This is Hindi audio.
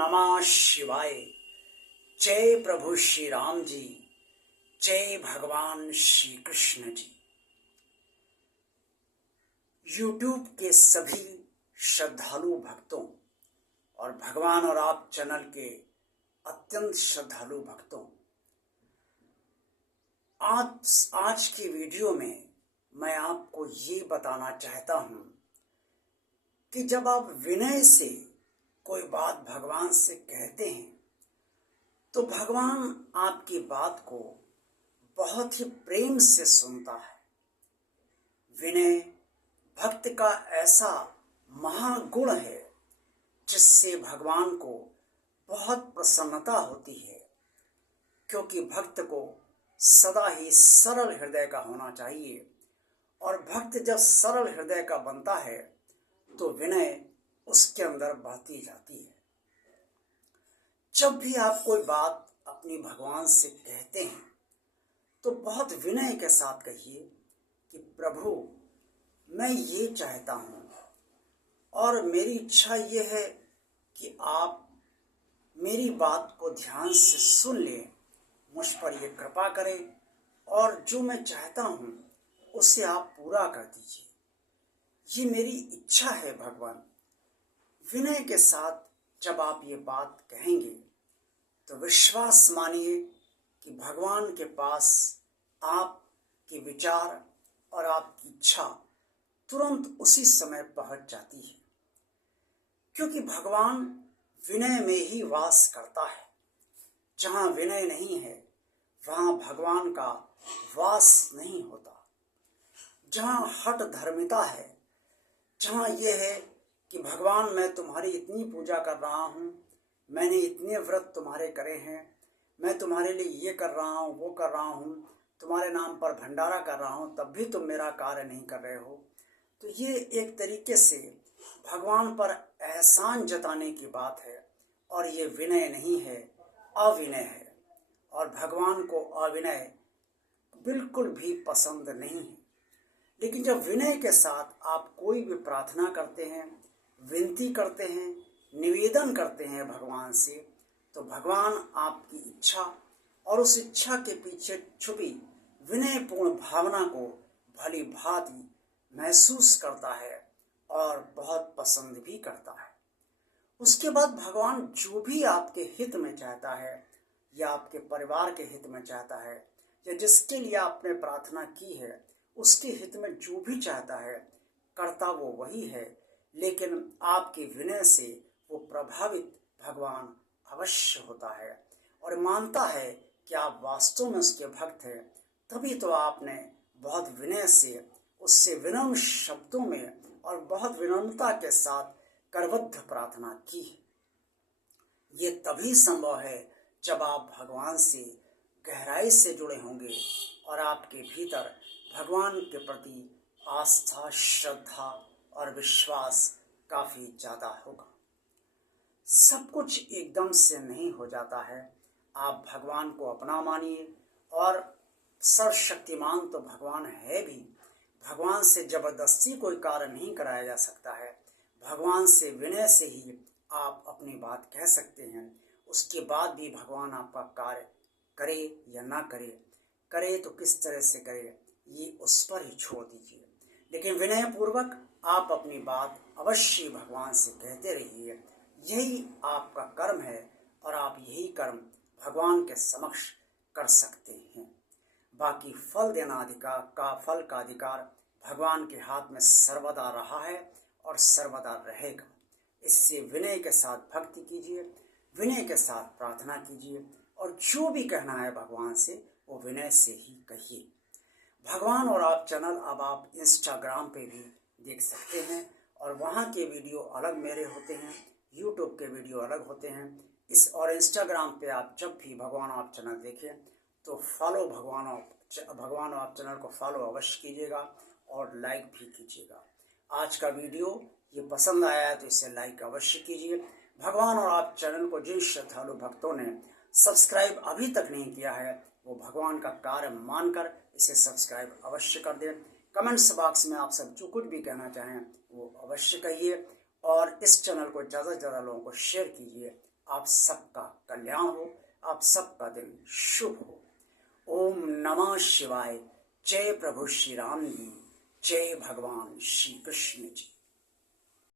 नमः शिवाय। जय प्रभु श्री राम जी, जय भगवान श्री कृष्ण जी। YouTube के सभी श्रद्धालु भक्तों और भगवान और आप चैनल के अत्यंत श्रद्धालु भक्तों, आज की वीडियो में मैं आपको ये बताना चाहता हूँ कि जब आप विनय से कोई बात भगवान से कहते हैं तो भगवान आपकी बात को बहुत ही प्रेम से सुनता है। विनय भक्त का ऐसा महागुण है जिससे भगवान को बहुत प्रसन्नता होती है, क्योंकि भक्त को सदा ही सरल हृदय का होना चाहिए और भक्त जब सरल हृदय का बनता है तो विनय उसके अंदर बहती जाती है। जब भी आप कोई बात अपनी भगवान से कहते हैं तो बहुत विनय के साथ कहिए कि प्रभु, मैं ये चाहता हूँ और मेरी इच्छा ये है कि आप मेरी बात को ध्यान से सुन लें, मुझ पर ये कृपा करें और जो मैं चाहता हूँ उसे आप पूरा कर दीजिए। ये मेरी इच्छा है भगवान। विनय के साथ जब आप ये बात कहेंगे तो विश्वास मानिए कि भगवान के पास आपके विचार और आपकी इच्छा तुरंत उसी समय पहुंच जाती है, क्योंकि भगवान विनय में ही वास करता है। जहाँ विनय नहीं है वहाँ भगवान का वास नहीं होता। जहाँ हठ धर्मिता है, जहाँ यह है कि भगवान मैं तुम्हारी इतनी पूजा कर रहा हूँ, मैंने इतने व्रत तुम्हारे करे हैं, मैं तुम्हारे लिए ये कर रहा हूँ वो कर रहा हूँ, तुम्हारे नाम पर भंडारा कर रहा हूँ, तब भी तुम मेरा कार्य नहीं कर रहे हो, तो ये एक तरीके से भगवान पर एहसान जताने की बात है और ये विनय नहीं है, अविनय है। और भगवान को अविनय बिल्कुल भी पसंद नहीं है। लेकिन जब विनय के साथ आप कोई भी प्रार्थना करते हैं, विनती करते हैं, निवेदन करते हैं भगवान से, तो भगवान आपकी इच्छा और उस इच्छा के पीछे छुपी विनयपूर्ण भावना को भली भांति महसूस करता है और बहुत पसंद भी करता है। उसके बाद भगवान जो भी आपके हित में चाहता है या आपके परिवार के हित में चाहता है या जिसके लिए आपने प्रार्थना की है उसके हित में जो भी चाहता है, करता वो वही है। लेकिन आपके विनय से वो प्रभावित भगवान अवश्य होता है और मानता है कि आप वास्तव में उसके भक्त हैं। तभी तो आपने बहुत विनय से उससे विनम्र शब्दों में और बहुत विनम्रता के साथ करबद्ध प्रार्थना की। ये तभी संभव है जब आप भगवान से गहराई से जुड़े होंगे और आपके भीतर भगवान के प्रति आस्था, श्रद्धा और विश्वास काफी ज्यादा होगा। सब कुछ एकदम से नहीं हो जाता है। आप भगवान को अपना मानिए और सर्वशक्तिमान तो भगवान है भी। भगवान से जबरदस्ती कोई कार्य नहीं कराया जा सकता है। भगवान से विनय से ही आप अपनी बात कह सकते हैं। उसके बाद भी भगवान आपका कार्य करे या ना करे, करे तो किस तरह से करे ये उस पर ही छोड़ दीजिए। लेकिन विनय पूर्वक आप अपनी बात अवश्य भगवान से कहते रहिए। यही आपका कर्म है और आप यही कर्म भगवान के समक्ष कर सकते हैं। बाकी फल देना फल का अधिकार भगवान के हाथ में सर्वदा रहा है और सर्वदा रहेगा। इससे विनय के साथ भक्ति कीजिए, विनय के साथ प्रार्थना कीजिए और जो भी कहना है भगवान से वो विनय से ही कहिए। भगवान और आप चैनल अब आप इंस्टाग्राम पे भी देख सकते हैं और वहाँ के वीडियो अलग मेरे होते हैं, यूट्यूब के वीडियो अलग होते हैं। और इंस्टाग्राम पे आप जब भी भगवान आप चैनल देखें तो फॉलो भगवान और आप चैनल को फॉलो अवश्य कीजिएगा और लाइक भी कीजिएगा। आज का वीडियो ये पसंद आया है तो इसे लाइक अवश्य कीजिए। भगवान और आप चैनल को जिन श्रद्धालु भक्तों ने सब्सक्राइब अभी तक नहीं किया है वो भगवान का कार्य मानकर इसे सब्सक्राइब अवश्य कर दें। कमेंट्स बॉक्स में आप सब जो कुछ भी कहना चाहें वो अवश्य कहिए और इस चैनल को ज़्यादा से ज़्यादा लोगों को शेयर कीजिए। आप सबका कल्याण हो, आप सबका दिन शुभ हो। ओम नमः शिवाय। जय प्रभु श्री राम जी, जय भगवान श्री कृष्ण जी।